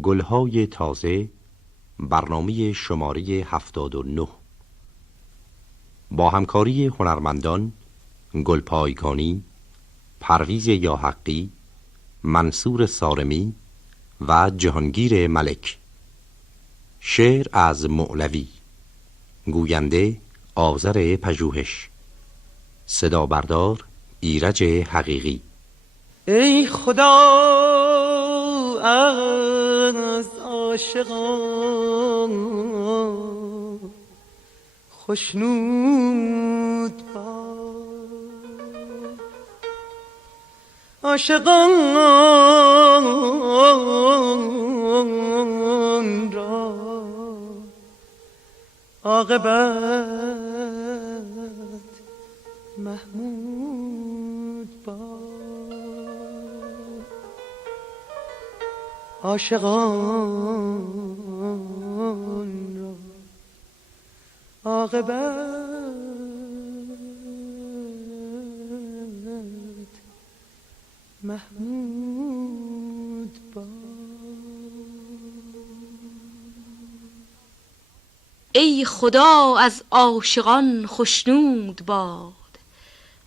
گلهای تازه، برنامه شماره 79 با همکاری هنرمندان گلپایگانی، پرویز یاحقی، منصور سارمی و جهانگیر ملک. شعر از مولوی، گوینده آذر پژوهش، صدا بردار ایرج حقیقی. ای خدا از عاشقان خوشنود باد، عاشقان را عاقبت محمود باد، عاشقان را عاقبت محمود باد. ای خدا از عاشقان خوشنود باد،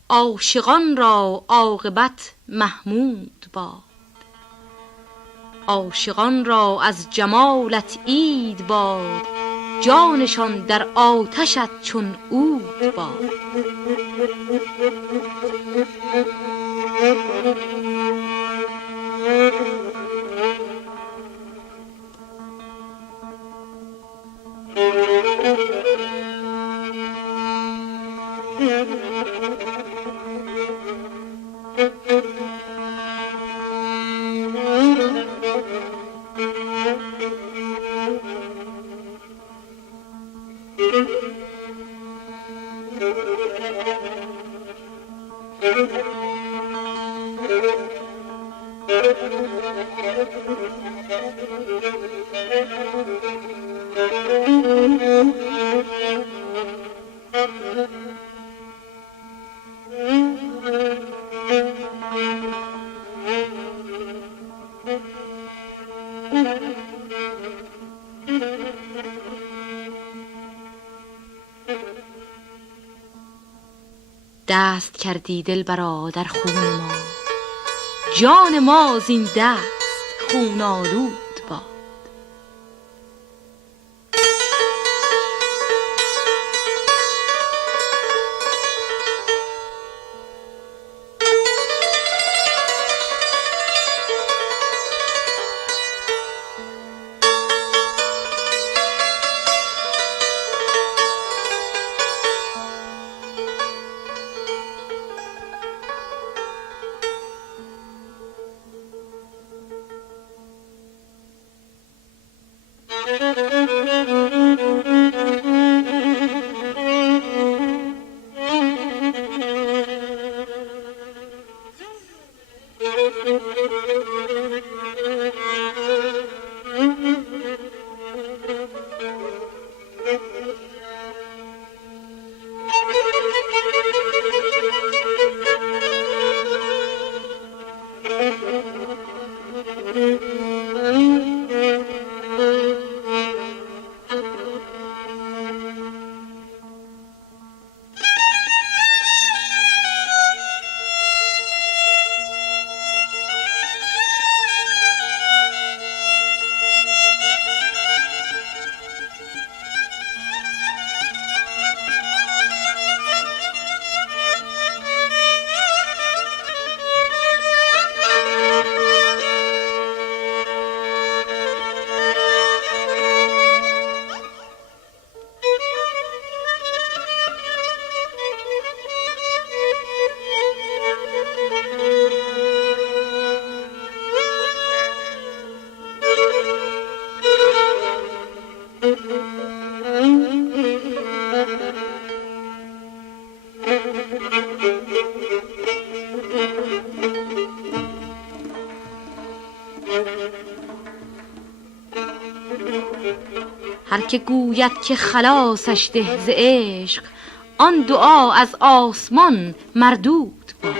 عاشقان را عاقبت محمود باد. عاشقان را از جمالت عید باد، جانشان در آتشت چون عود باد. دست کردی دلبرا در خون ما، جان ما زین دست خون آلود باد. هر که گوید که خلاصش ده ز عشق، آن دعا از آسمان مردود باد.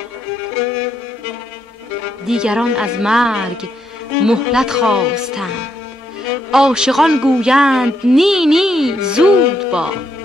دیگران از مرگ مهلت خواستند، عاشقان گویند نی نی زود باد.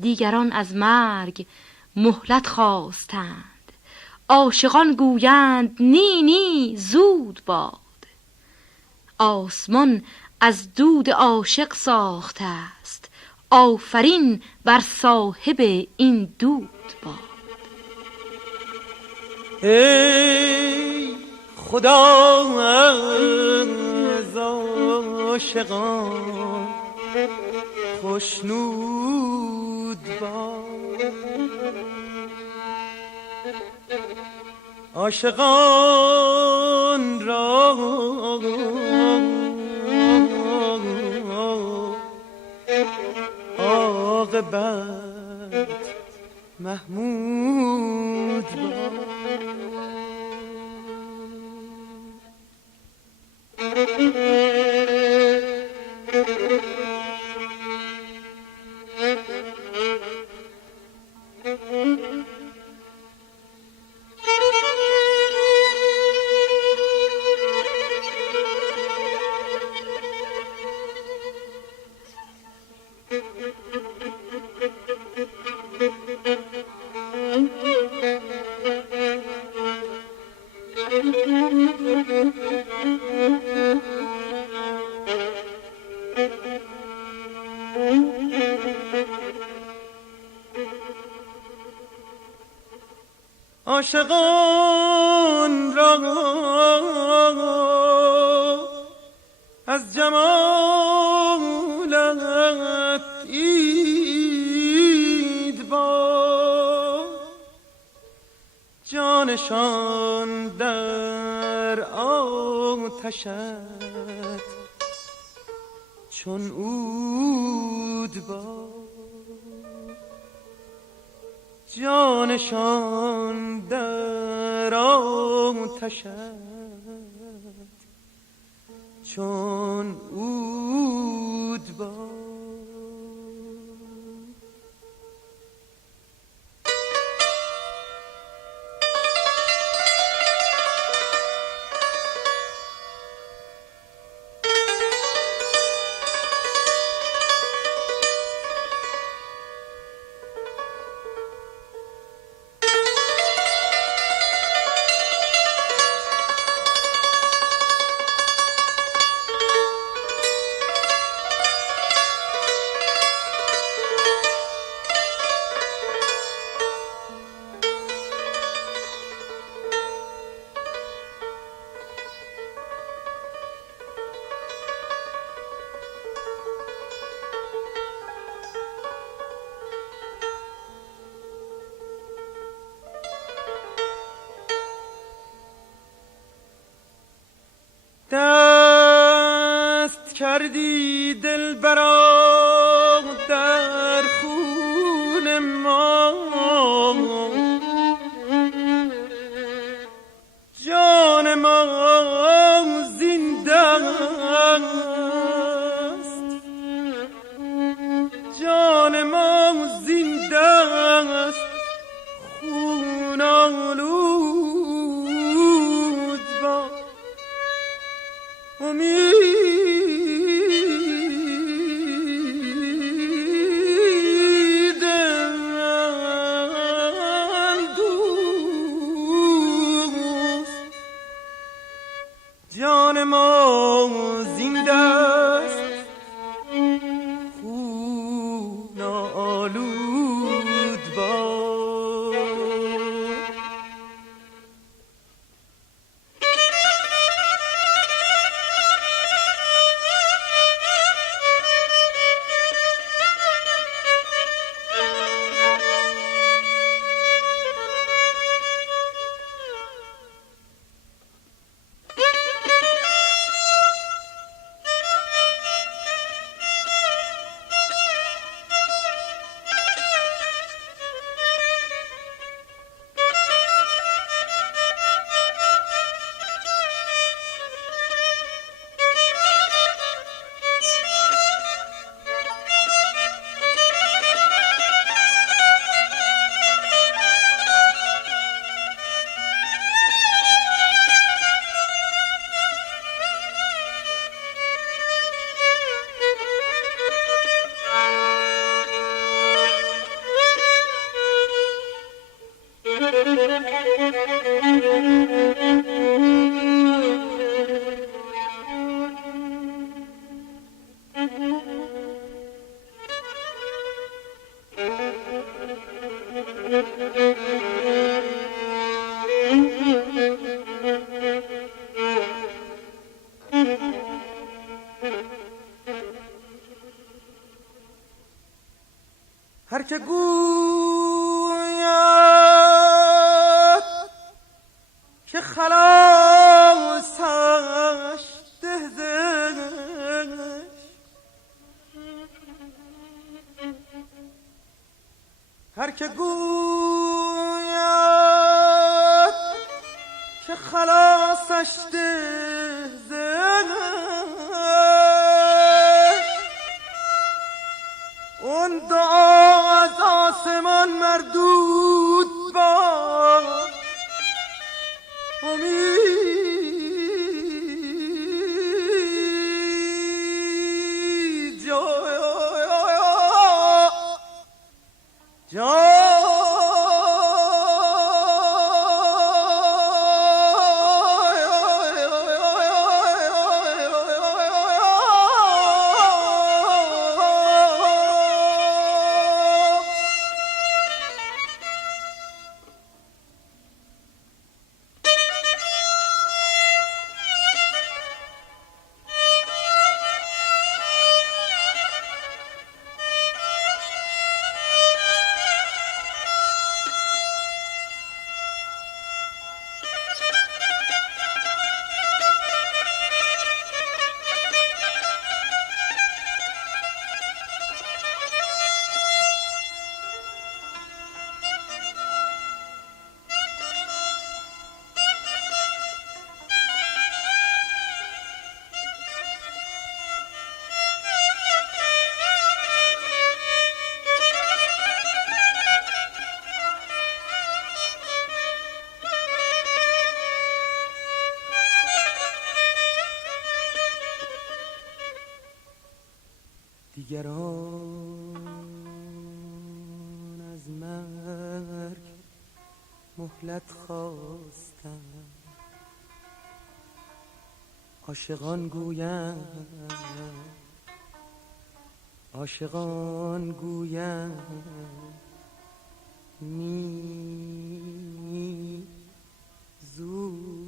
دیگران از مرگ مهلت خواستند، عاشقان گویند نی نی زود باد. آسمان از دود عاشق ساخته است، آفرین بر صاحب این دود باد. ای خدا از عاشقان خوشنود باد. عاشقان را عاقبت محمود باد. عاشقان را از جمالت عید باد. جانشان در آتشت چون عود باد. جانشان در آتشت چون عود باد. دست کردی دلبرا در خون ما، جان ما زنده است، جان ما زنده است، خون آلود با امید دوست، جان ما زنده است، خون آلود با هر که گوید که خلاصش دهدش، هر که گوید که خلاصش دهدش، اون دعا از آسمان مردود با امید، جا دیگران از مرگ مهلت خواستند، عاشقان گویند، عاشقان گویند می زود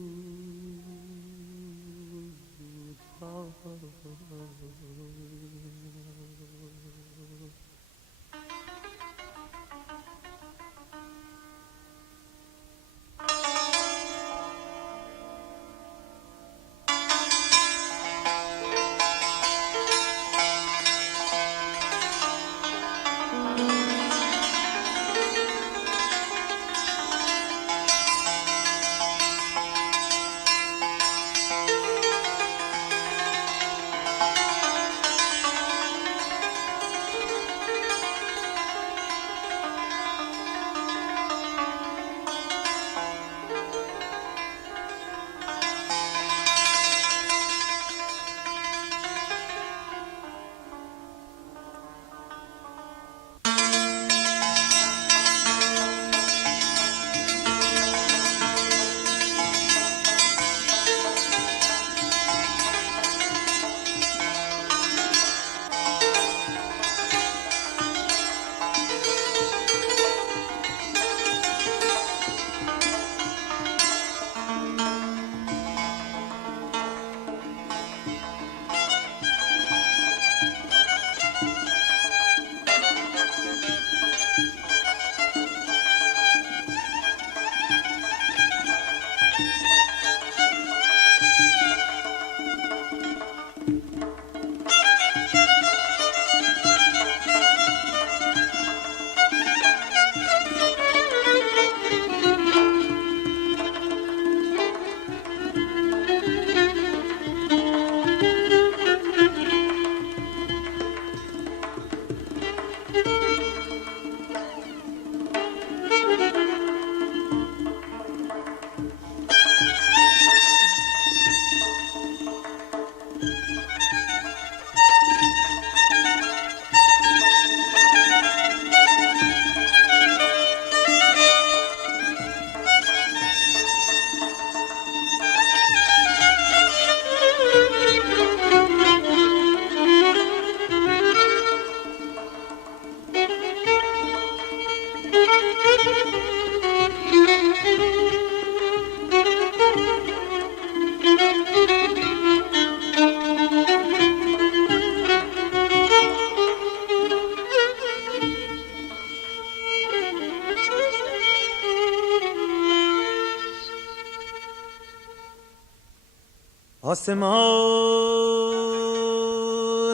آسمان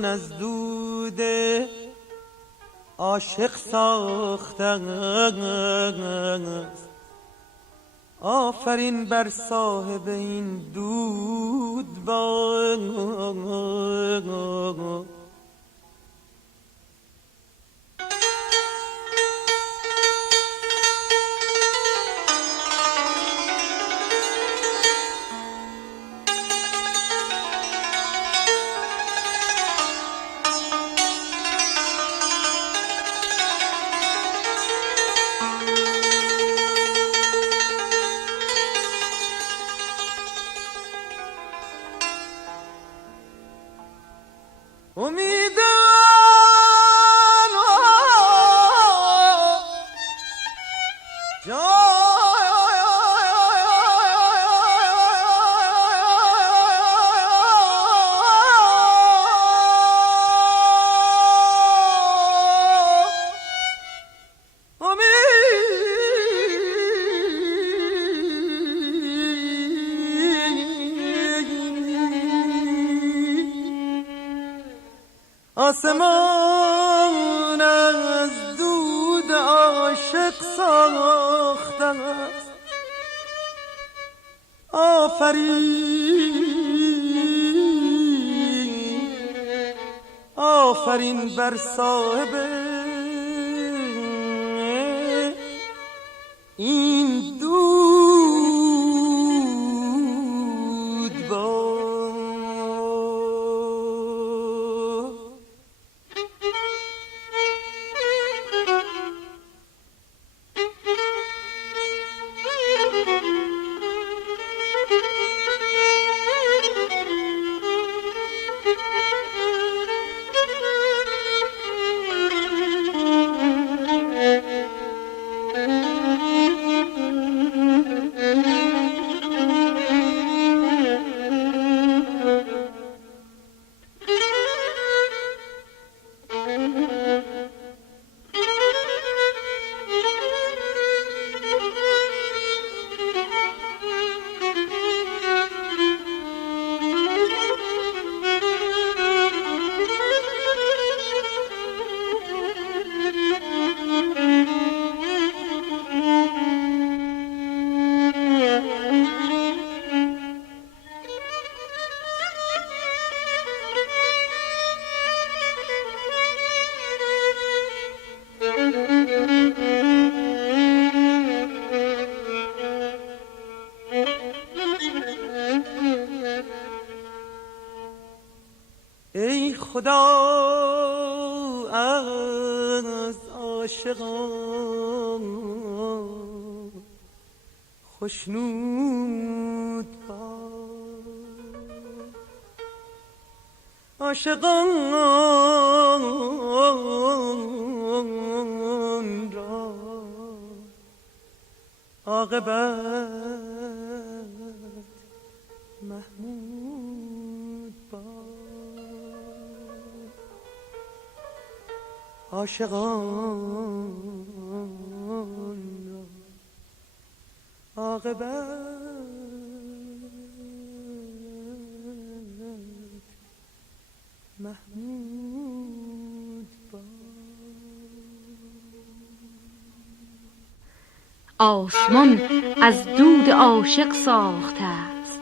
از دود عاشق ساخته است. آفرین بر صاحب این دود باد. آسمان از دود عاشق ساخته است. آفرین بر صاحب این دود باد. ای خدا از عاشقان خوشنود باد. عاشقان را عاقبت محمود باد. عاشقان را عاقبت محمود باد. آسمان از دود عاشق ساخته است.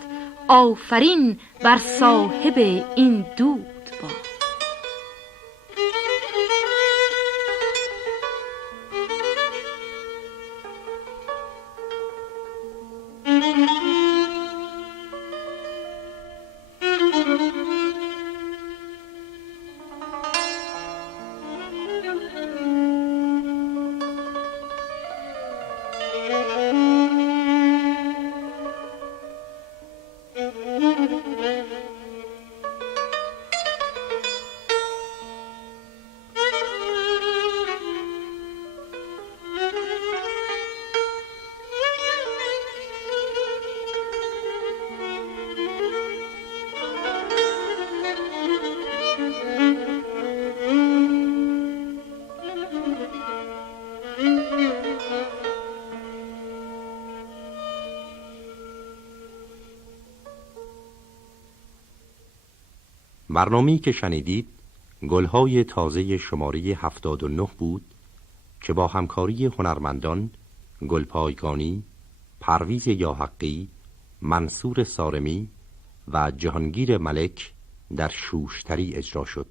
آفرین بر صاحب این دود باد. برنامه‌ای که شنیدید گلهای تازه شماره 79 بود که با همکاری هنرمندان گلپایگانی، پرویز یاحقی، منصور سارمی و جهانگیر ملک در شوشتری اجرا شد.